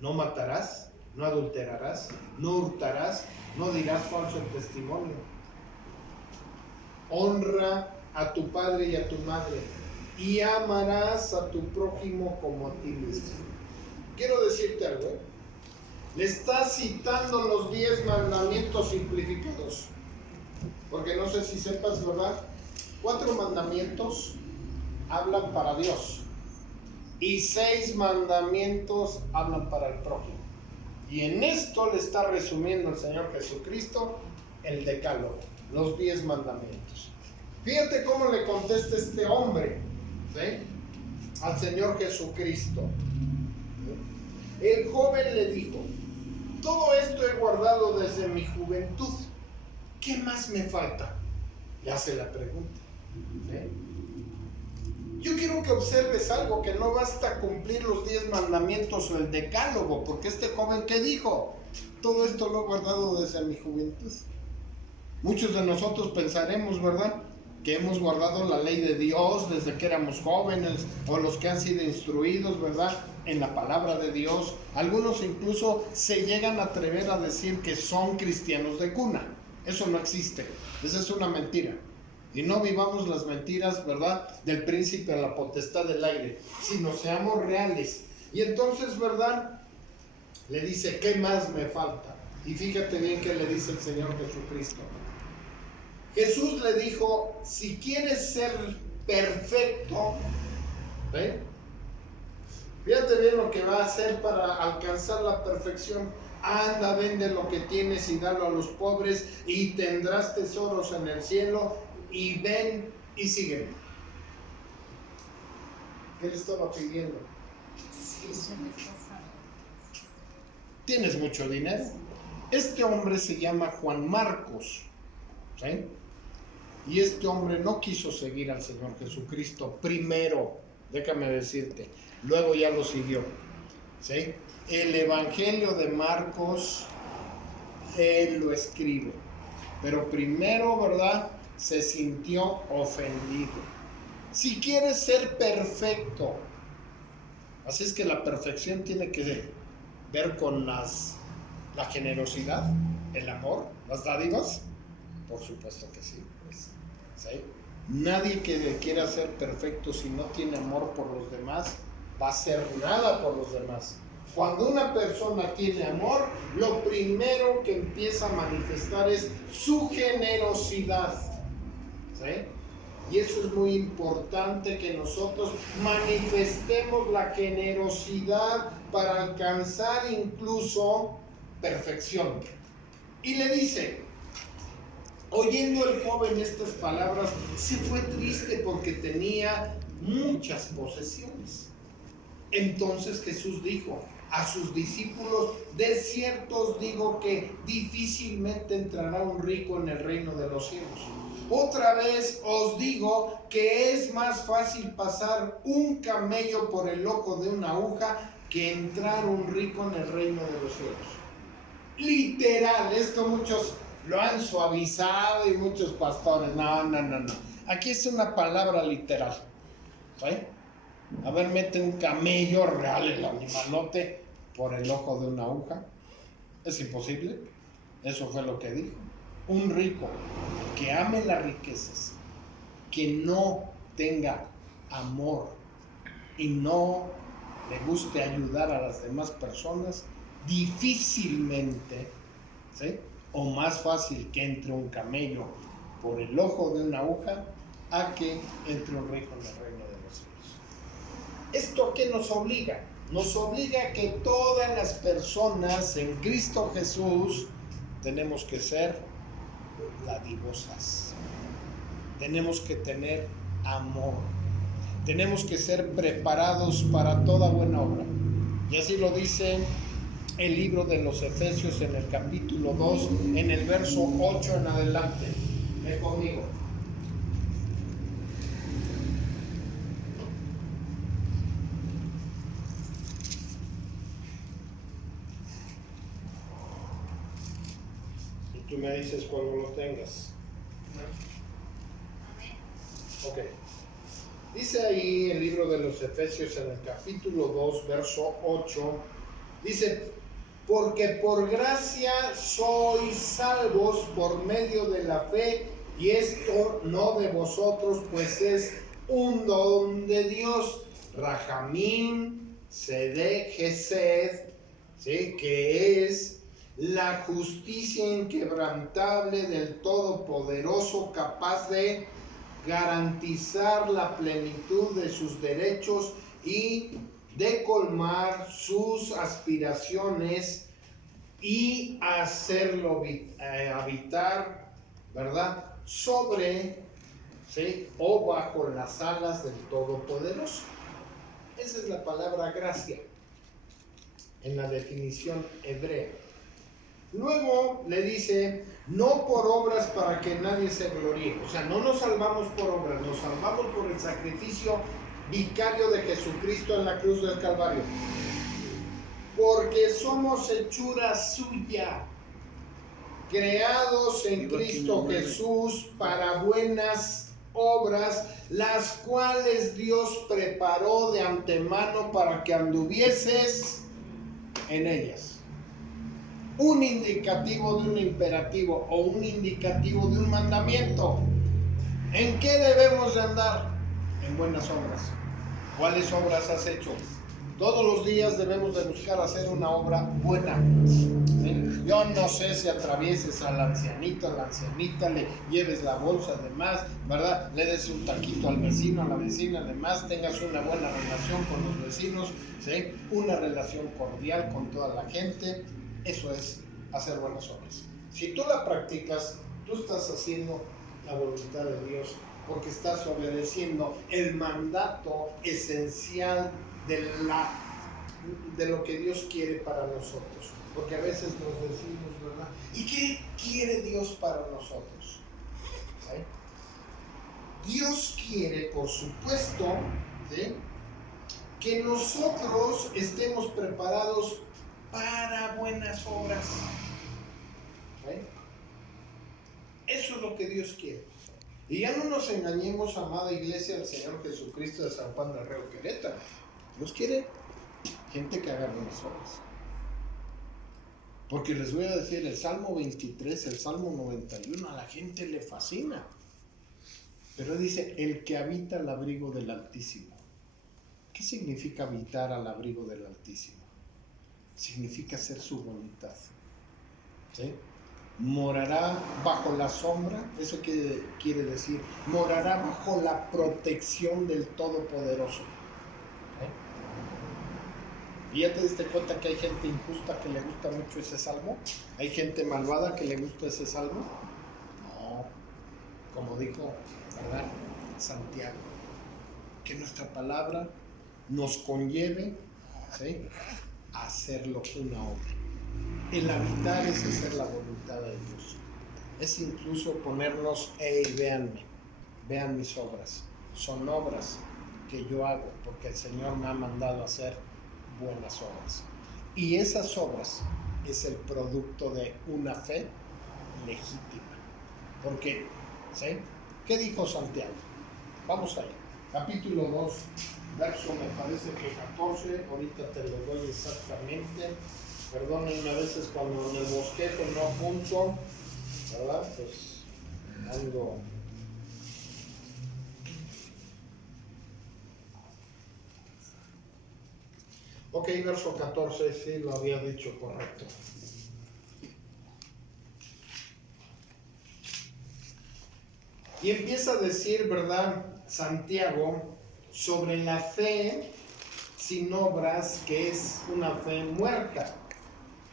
no matarás, no adulterarás, no hurtarás, no dirás falso testimonio. Honra a tu padre y a tu madre, y amarás a tu prójimo como a ti mismo. Quiero decirte algo, ¿eh? Le está citando los 10 mandamientos simplificados, porque no sé si sepas, ¿verdad? 4 mandamientos hablan para Dios y 6 mandamientos hablan para el prójimo. Y en esto le está resumiendo el Señor Jesucristo el decálogo, los 10 mandamientos. Fíjate cómo le contesta este hombre, ¿sí?, al Señor Jesucristo. El joven le dijo, todo esto he guardado desde mi juventud, ¿qué más me falta? Le hace la pregunta. ¿Sí? Yo quiero que observes algo, que no basta cumplir los 10 mandamientos o el decálogo, porque este joven, ¿qué dijo? Todo esto lo he guardado desde mi juventud. Muchos de nosotros pensaremos, ¿verdad?, que hemos guardado la ley de Dios desde que éramos jóvenes, o los que han sido instruidos, ¿verdad?, en la palabra de Dios. Algunos incluso se llegan a atrever a decir que son cristianos de cuna. Eso no existe, esa es una mentira. Y no vivamos las mentiras, ¿verdad?, del príncipe a la potestad del aire, sino seamos reales. Y entonces, ¿verdad?, le dice, ¿qué más me falta? Y fíjate bien que le dice el Señor Jesucristo. Jesús le dijo, si quieres ser perfecto, ¿ve?, fíjate bien lo que va a hacer para alcanzar la perfección. Anda, vende lo que tienes y dalo a los pobres y tendrás tesoros en el cielo, y ven y sígueme. ¿Qué le estaba pidiendo? ¿Tienes mucho dinero? Este hombre se llama Juan Marcos, ¿sí? Y este hombre no quiso seguir al Señor Jesucristo primero, déjame decirte, luego ya lo siguió, ¿sí? El Evangelio de Marcos, él lo escribe, pero primero, ¿verdad?, se sintió ofendido. Si quieres ser perfecto, así es que la perfección tiene que ver con la generosidad, el amor, las dádivas, por supuesto que sí, ¿sí? Nadie que quiera ser perfecto si no tiene amor por los demás va a hacer nada por los demás. Cuando una persona tiene amor, lo primero que empieza a manifestar es su generosidad. ¿Sí? Y eso es muy importante, que nosotros manifestemos la generosidad para alcanzar incluso perfección. Y le dice, oyendo el joven estas palabras, se fue triste porque tenía muchas posesiones. Entonces Jesús dijo a sus discípulos, de cierto os digo que difícilmente entrará un rico en el reino de los cielos. Otra vez os digo que es más fácil pasar un camello por el ojo de una aguja que entrar un rico en el reino de los cielos. Literal, esto muchos lo han suavizado y muchos pastores, no. Aquí es una palabra literal. ¿Sí? A ver, mete un camello real, el animalote, por el ojo de una aguja. Es imposible. Eso fue lo que dijo. Un rico que ame las riquezas, que no tenga amor y no le guste ayudar a las demás personas, difícilmente, ¿sí? O más fácil que entre un camello por el ojo de una aguja a que entre un rico en el reino de los cielos. ¿Esto a qué nos obliga? Nos obliga a que todas las personas en Cristo Jesús tenemos que ser dadivosas, tenemos que tener amor, tenemos que ser preparados para toda buena obra. Y así lo dice el libro de los Efesios en el capítulo 2, en el verso 8 en adelante. Ven conmigo. Y tú me dices cuando lo tengas. Ok. Dice ahí el libro de los Efesios en el capítulo 2, verso 8, dice, porque por gracia sois salvos por medio de la fe, y esto no de vosotros, pues es un don de Dios. Rajamín, Sedek, Gesed, ¿sí? Que es la justicia inquebrantable del Todopoderoso, capaz de garantizar la plenitud de sus derechos y de colmar sus aspiraciones y hacerlo habitar, ¿verdad?, sobre, ¿sí?, o bajo las alas del Todopoderoso. Esa es la palabra gracia en la definición hebrea. Luego le dice, no por obras para que nadie se gloríe. O sea, no nos salvamos por obras, nos salvamos por el sacrificio vicario de Jesucristo en la cruz del Calvario. Porque somos hechura suya, creados en Cristo Jesús para buenas obras, las cuales Dios preparó de antemano para que anduvieses en ellas. Un indicativo de un imperativo o un indicativo de un mandamiento. ¿En qué debemos de andar? En buenas obras. ¿Cuáles obras has hecho? Todos los días debemos de buscar hacer una obra buena. ¿Sí? Yo no sé si atravieses al ancianito, a la ancianita, le lleves la bolsa de más, ¿verdad? Le des un taquito al vecino, a la vecina, además tengas una buena relación con los vecinos, ¿sí? Una relación cordial con toda la gente. Eso es hacer buenas obras. Si tú la practicas, tú estás haciendo la voluntad de Dios, porque estás obedeciendo el mandato esencial de lo que Dios quiere para nosotros. Porque a veces nos decimos, ¿verdad? ¿Y qué quiere Dios para nosotros? ¿Sí? Dios quiere, por supuesto, ¿sí?, que nosotros estemos preparados para buenas obras. ¿Sí? Eso es lo que Dios quiere. Y ya no nos engañemos, amada iglesia del Señor Jesucristo de San Juan del Río Querétaro. Dios quiere gente que haga buenas obras. Porque les voy a decir, el Salmo 23, el Salmo 91, a la gente le fascina. Pero dice, el que habita al abrigo del Altísimo. ¿Qué significa habitar al abrigo del Altísimo? Significa hacer su voluntad. ¿Sí? Morará bajo la sombra, ¿eso qué quiere decir? Morará bajo la protección del Todopoderoso. ¿Y ya te diste cuenta que hay gente injusta que le gusta mucho ese salmo? ¿Hay gente malvada que le gusta ese salmo? No, como dijo, ¿verdad? Santiago, que nuestra palabra nos conlleve, ¿sí?, a hacerlo una obra. El habitar es hacer la voluntad de Dios. Es incluso ponernos, hey, véanme, vean mis obras. Son obras que yo hago porque el Señor me ha mandado a hacer buenas obras. Y esas obras es el producto de una fe legítima. Porque, ¿sí? ¿Qué dijo Santiago? Vamos allá. Capítulo 2, verso me parece que 14, ahorita te lo doy exactamente. Perdónenme a veces cuando en el bosquejo no apunto, ¿verdad? Pues ando. Ok, verso 14, sí lo había dicho correcto. Y empieza a decir, ¿verdad?, Santiago, sobre la fe sin obras, que es una fe muerta.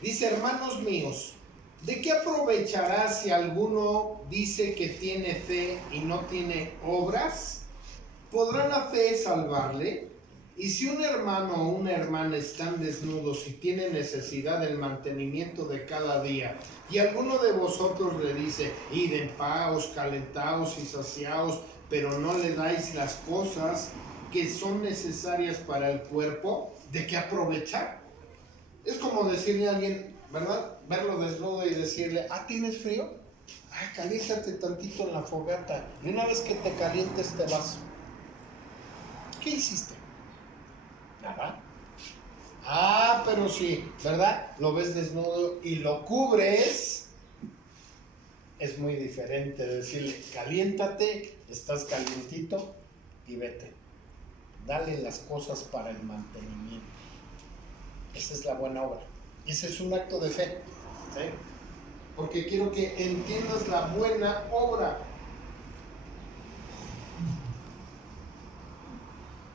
Dice, hermanos míos, ¿de qué aprovechará si alguno dice que tiene fe y no tiene obras? ¿Podrá la fe salvarle? Y si un hermano o una hermana están desnudos y tienen necesidad del mantenimiento de cada día, y alguno de vosotros le dice, id en paz, calentaos y saciaos, pero no le dais las cosas que son necesarias para el cuerpo, ¿de qué aprovechar? Es como decirle a alguien, ¿verdad?, verlo desnudo y decirle, ¿tienes frío? Caliéntate tantito en la fogata, y una vez que te calientes te vas. ¿Qué hiciste? Nada. Pero sí, ¿verdad? Lo ves desnudo y lo cubres. Es muy diferente decirle, caliéntate, estás calientito y vete. Dale las cosas para el mantenimiento. Esa es la buena obra. Ese es un acto de fe, ¿sí? Porque quiero que entiendas la buena obra.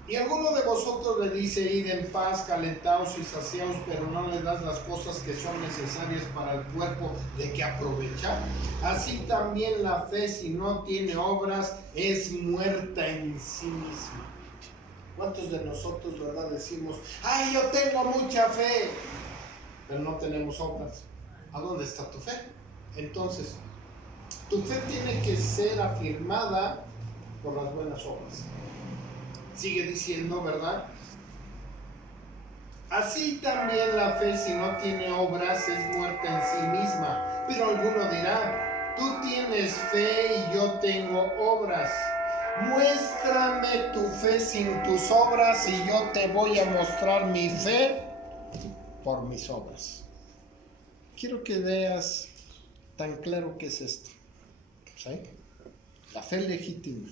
Y alguno de vosotros le dice, id en paz, calentaos y saciaos, pero no le das las cosas que son necesarias para el cuerpo, ¿de qué aprovechar? Así también la fe, si no tiene obras, es muerta en sí misma. ¿Cuántos de nosotros, verdad, decimos, yo tengo mucha fe, pero no tenemos obras? ¿A dónde está tu fe? Entonces, tu fe tiene que ser afirmada por las buenas obras. Sigue diciendo, ¿verdad? Así también la fe, si no tiene obras, es muerta en sí misma. Pero alguno dirá, tú tienes fe y yo tengo obras. Muéstrame tu fe sin tus obras y yo te voy a mostrar mi fe por mis obras. Quiero que veas tan claro que es esto, ¿sí? La fe legítima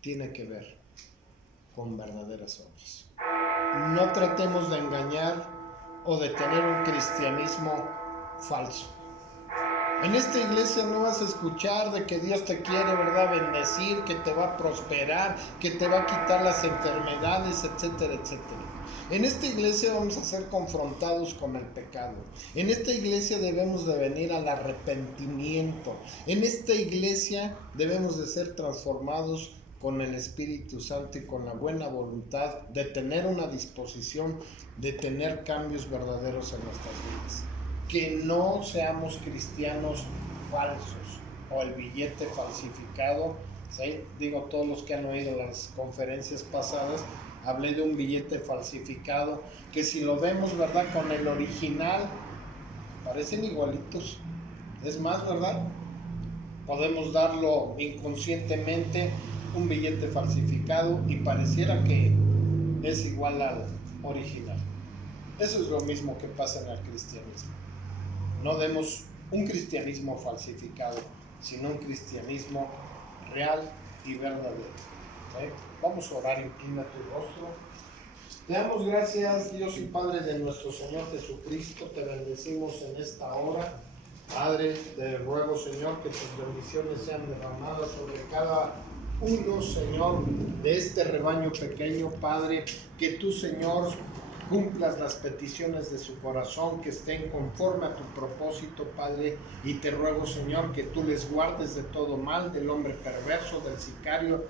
tiene que ver con verdaderas obras. No tratemos de engañar o de tener un cristianismo falso. En esta iglesia no vas a escuchar de que Dios te quiere, ¿verdad?, bendecir, que te va a prosperar, que te va a quitar las enfermedades, etcétera, etcétera. En esta iglesia vamos a ser confrontados con el pecado. En esta iglesia debemos de venir al arrepentimiento. En esta iglesia debemos de ser transformados con el Espíritu Santo y con la buena voluntad de tener una disposición de tener cambios verdaderos en nuestras vidas. Que no seamos cristianos falsos o el billete falsificado, ¿sí? Digo, todos los que han oído las conferencias pasadas, hablé de un billete falsificado que si lo vemos, ¿verdad?, con el original, parecen igualitos. Es más, ¿verdad?, podemos darlo inconscientemente un billete falsificado y pareciera que es igual al original. Eso es lo mismo que pasa en el cristianismo. No demos un cristianismo falsificado, sino un cristianismo real y verdadero. Vamos a orar, inclina tu rostro. Te damos gracias, Dios y Padre de nuestro Señor Jesucristo, te bendecimos en esta hora. Padre, te ruego, Señor, que tus bendiciones sean derramadas sobre cada uno, Señor, de este rebaño pequeño, Padre, que tú, Señor, cumplas las peticiones de su corazón, que estén conforme a tu propósito, Padre, y te ruego, Señor, que tú les guardes de todo mal, del hombre perverso, del sicario,